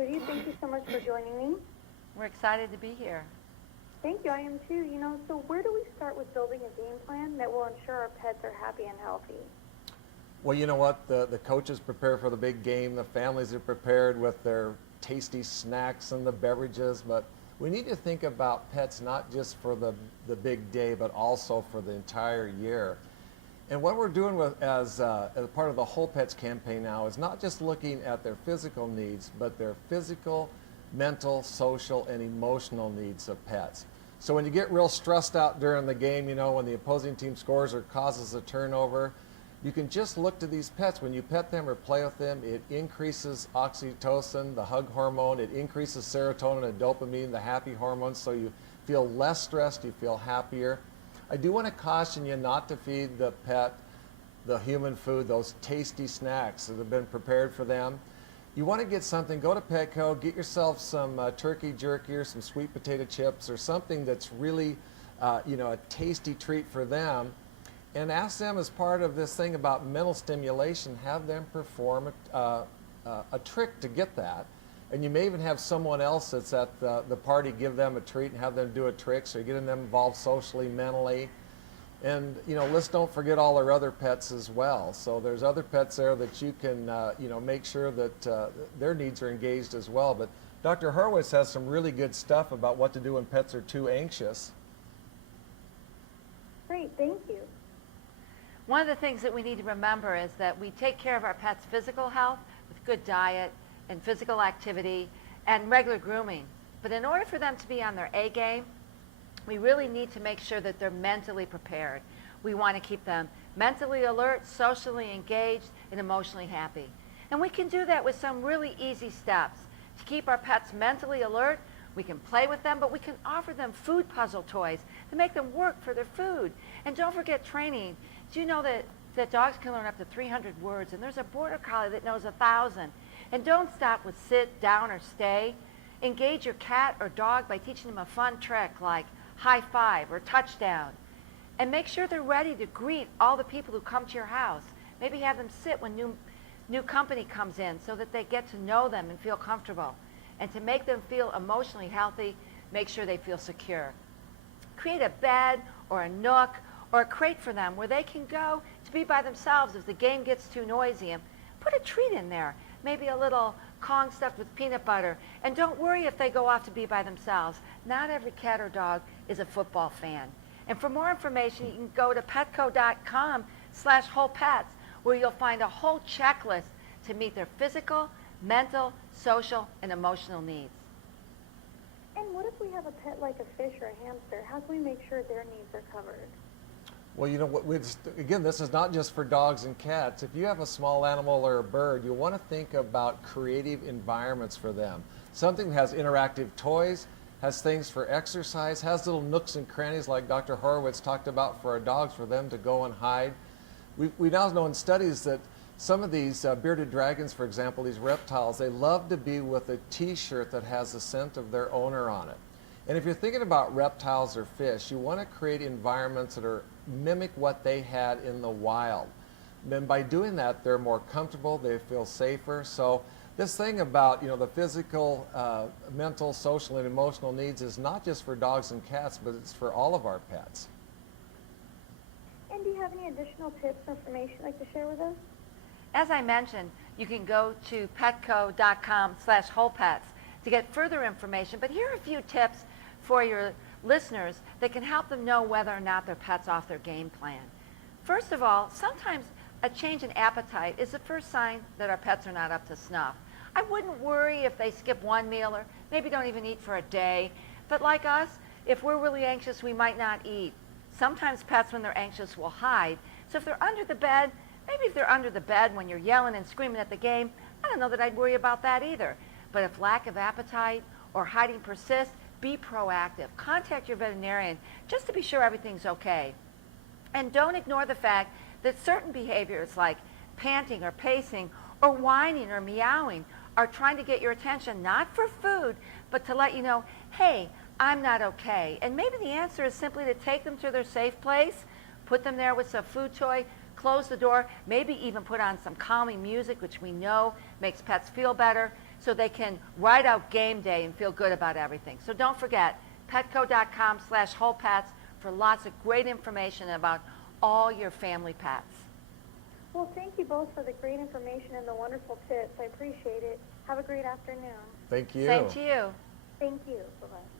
Sweetie. Thank you so much for joining me. We're excited to be here. Thank you. I am too. So where do we start with building a game plan that will ensure our pets are happy and healthy? Well, you know what? The coaches prepare for the big game. The families are prepared with their tasty snacks and the beverages. But we need to think about pets not just for the big day, but also for the entire year. And what we're doing as part of the Whole Pets campaign now is not just looking at their physical needs, but their physical, mental, social, and emotional needs of pets. So when you get real stressed out during the game, when the opposing team scores or causes a turnover, you can just look to these pets. When you pet them or play with them, it increases oxytocin, the hug hormone, it increases serotonin and dopamine, the happy hormones, so you feel less stressed, you feel happier. I do want to caution you not to feed the pet the human food, those tasty snacks that have been prepared for them. You want to get something, go to Petco, get yourself some turkey jerky or some sweet potato chips or something that's really a tasty treat for them. And ask them, as part of this thing about mental stimulation, have them perform a trick to get that. And you may even have someone else that's at the party give them a treat and have them do a trick, so you're getting them involved socially, mentally. And let's don't forget all our other pets as well. So there's other pets there that you can make sure that their needs are engaged as well. But Dr. Horowitz has some really good stuff about what to do when pets are too anxious. Great, thank you. One of the things that we need to remember is that we take care of our pets' physical health with good diet and physical activity and regular grooming. But in order for them to be on their A game, we really need to make sure that they're mentally prepared. We want to keep them mentally alert, socially engaged, and emotionally happy. And we can do that with some really easy steps. To keep our pets mentally alert, we can play with them, but we can offer them food puzzle toys to make them work for their food. And don't forget training. Do you know that dogs can learn up to 300 words, and there's a border collie that knows 1,000? And don't stop with sit, down, or stay. Engage your cat or dog by teaching them a fun trick like high five or touchdown. And make sure they're ready to greet all the people who come to your house. Maybe have them sit when new company comes in so that they get to know them and feel comfortable. And to make them feel emotionally healthy, make sure they feel secure. Create a bed or a nook or a crate for them where they can go to be by themselves if the game gets too noisy, and put a treat in there, maybe a little Kong stuffed with peanut butter. And don't worry if they go off to be by themselves. Not every cat or dog is a football fan. And for more information, you can go to petco.com/wholepets, where you'll find a whole checklist to meet their physical, mental, social, and emotional needs. And what if we have a pet like a fish or a hamster? How can we make sure their needs are covered? Well, again, this is not just for dogs and cats. If you have a small animal or a bird, you want to think about creative environments for them. Something that has interactive toys, has things for exercise, has little nooks and crannies like Dr. Horowitz talked about for our dogs, for them to go and hide. We now know in studies that some of these bearded dragons, for example, these reptiles, they love to be with a t-shirt that has the scent of their owner on it. And if you're thinking about reptiles or fish, you want to create environments that mimic what they had in the wild. And by doing that, they're more comfortable, they feel safer. So this thing about the physical, mental, social, and emotional needs is not just for dogs and cats, but it's for all of our pets. And do you have any additional tips or information you'd like to share with us? As I mentioned, you can go to petco.com/wholepets to get further information. But here are a few tips for your listeners that can help them know whether or not their pet's off their game plan. First of all, sometimes a change in appetite is the first sign that our pets are not up to snuff. I wouldn't worry if they skip one meal or maybe don't even eat for a day. But like us, if we're really anxious, we might not eat. Sometimes pets, when they're anxious, will hide. So if they're under the bed, maybe if they're under the bed when you're yelling and screaming at the game, I don't know that I'd worry about that either. But if lack of appetite or hiding persists, be proactive. Contact your veterinarian just to be sure everything's okay. And don't ignore the fact that certain behaviors like panting or pacing or whining or meowing are trying to get your attention, not for food, but to let you know, hey, I'm not okay. And maybe the answer is simply to take them to their safe place, put them there with some food toy, close the door, maybe even put on some calming music, which we know makes pets feel better. so they can ride out game day and feel good about everything. So don't forget, petco.com/wholepets for lots of great information about all your family pets. Well, thank you both for the great information and the wonderful tips. I appreciate it. Have a great afternoon. Thank you. Same to you. Thank you. Bye-bye.